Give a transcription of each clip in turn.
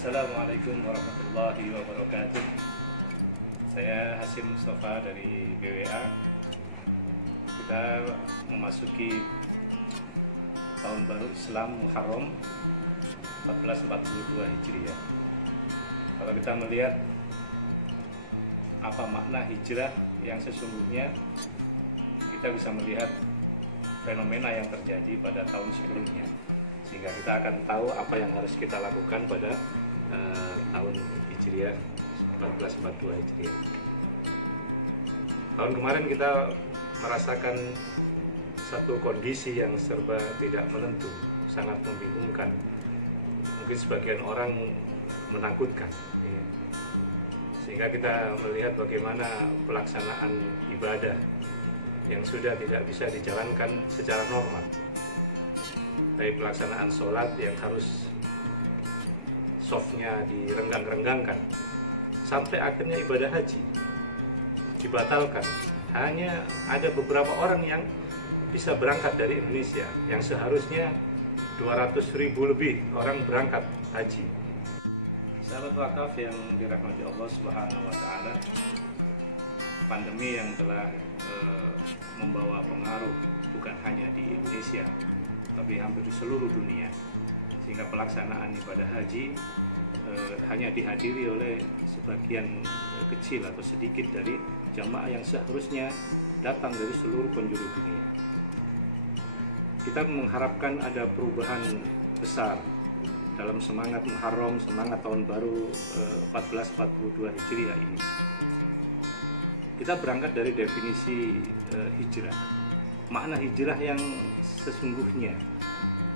Assalamualaikum warahmatullahi wabarakatuh. Saya Hasim Mustafa dari BWA. Kita memasuki tahun baru Islam Muharram 1442 Hijriah. Kalau kita melihat apa makna hijrah yang sesungguhnya, kita bisa melihat fenomena yang terjadi pada tahun sebelumnya, sehingga kita akan tahu apa yang harus kita lakukan pada tahun Hijriah 1442 Hijriah. Tahun kemarin kita merasakan satu kondisi yang serba tidak menentu, sangat membingungkan, mungkin sebagian orang menakutkan, sehingga kita melihat bagaimana pelaksanaan ibadah yang sudah tidak bisa dijalankan secara normal, dari pelaksanaan sholat yang harus softnya direnggang-renggangkan, sampai akhirnya ibadah haji dibatalkan. Hanya ada beberapa orang yang bisa berangkat dari Indonesia, yang seharusnya 200.000 lebih orang berangkat haji. Sahabat wakaf yang dirahmati Allah Subhanahu wa Ta'ala, pandemi yang telah membawa pengaruh bukan hanya di Indonesia, tapi hampir di seluruh dunia, sehingga pelaksanaan ibadah haji hanya dihadiri oleh sebagian kecil atau sedikit dari jamaah yang seharusnya datang dari seluruh penjuru dunia. Kita mengharapkan ada perubahan besar dalam semangat Muharram, semangat tahun baru 1442 Hijriah ini. Kita berangkat dari definisi hijrah, makna hijrah yang sesungguhnya,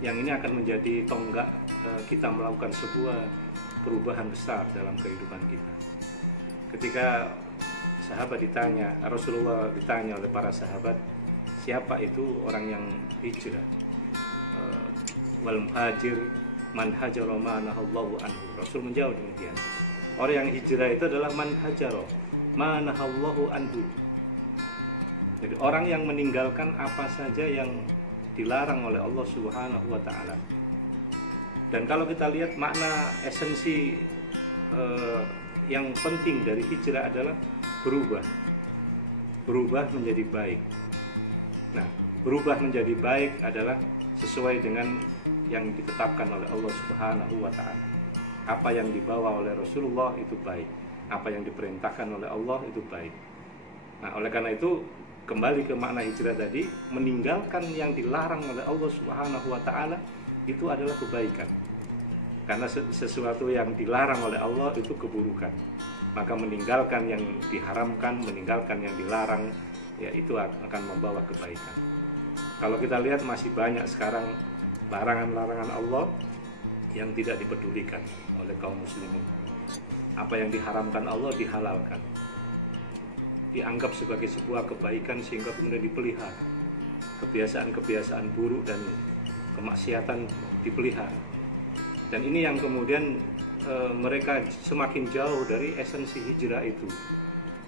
yang ini akan menjadi tonggak kita melakukan sebuah perubahan besar dalam kehidupan kita. Ketika sahabat ditanya, Rasulullah ditanya oleh para sahabat, siapa itu orang yang hijrah? Wal muhajir man hajara ma nahallahu anhu. Rasul menjawab demikian. Orang yang hijrah itu adalah man hajara ma nahallahu anhu. Jadi orang yang meninggalkan apa saja yang dilarang oleh Allah Subhanahu wa Ta'ala. Dan kalau kita lihat makna esensi yang penting dari hijrah adalah berubah menjadi baik. Nah, berubah menjadi baik adalah sesuai dengan yang ditetapkan oleh Allah Subhanahu wa Ta'ala. Apa yang dibawa oleh Rasulullah itu baik, apa yang diperintahkan oleh Allah itu baik. Nah, oleh karena itu kembali ke makna hijrah tadi, meninggalkan yang dilarang oleh Allah Subhanahu wa Ta'ala itu adalah kebaikan. Karena sesuatu yang dilarang oleh Allah itu keburukan. Maka meninggalkan yang diharamkan, meninggalkan yang dilarang, ya itu akan membawa kebaikan. Kalau kita lihat masih banyak sekarang larangan-larangan Allah yang tidak dipedulikan oleh kaum muslimin. Apa yang diharamkan Allah dihalalkan, dianggap sebagai sebuah kebaikan sehingga kemudian dipelihara. Kebiasaan-kebiasaan buruk dan kemaksiatan dipelihara. Dan ini yang kemudian mereka semakin jauh dari esensi hijrah itu,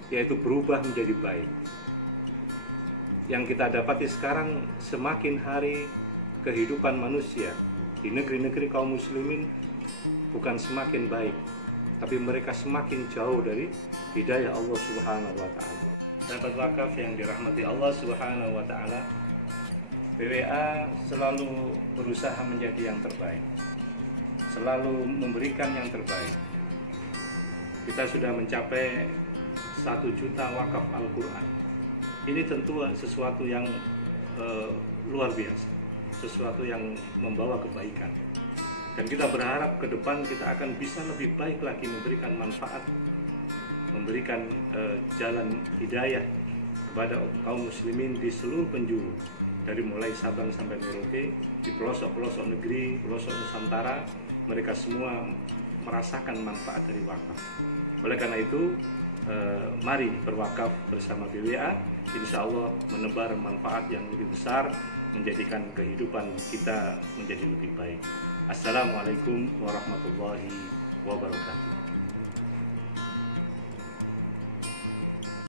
yaitu berubah menjadi baik. Yang kita dapati sekarang, semakin hari kehidupan manusia di negeri-negeri kaum muslimin bukan semakin baik, tapi mereka semakin jauh dari hidayah Allah Subhanahu wa Ta'ala. Sahabat wakaf yang dirahmati Allah Subhanahu wa Ta'ala, BWA selalu berusaha menjadi yang terbaik, selalu memberikan yang terbaik. Kita sudah mencapai 1 juta wakaf Al-Quran. Ini tentu sesuatu yang luar biasa, sesuatu yang membawa kebaikan. Dan kita berharap ke depan kita akan bisa lebih baik lagi memberikan manfaat, memberikan jalan hidayah kepada kaum muslimin di seluruh penjuru, dari mulai Sabang sampai Merauke, di pelosok-pelosok negeri, pelosok Nusantara, mereka semua merasakan manfaat dari wakaf. Oleh karena itu, mari berwakaf bersama BWA, insya Allah menebar manfaat yang lebih besar, menjadikan kehidupan kita menjadi lebih baik. Assalamualaikum warahmatullahi wabarakatuh.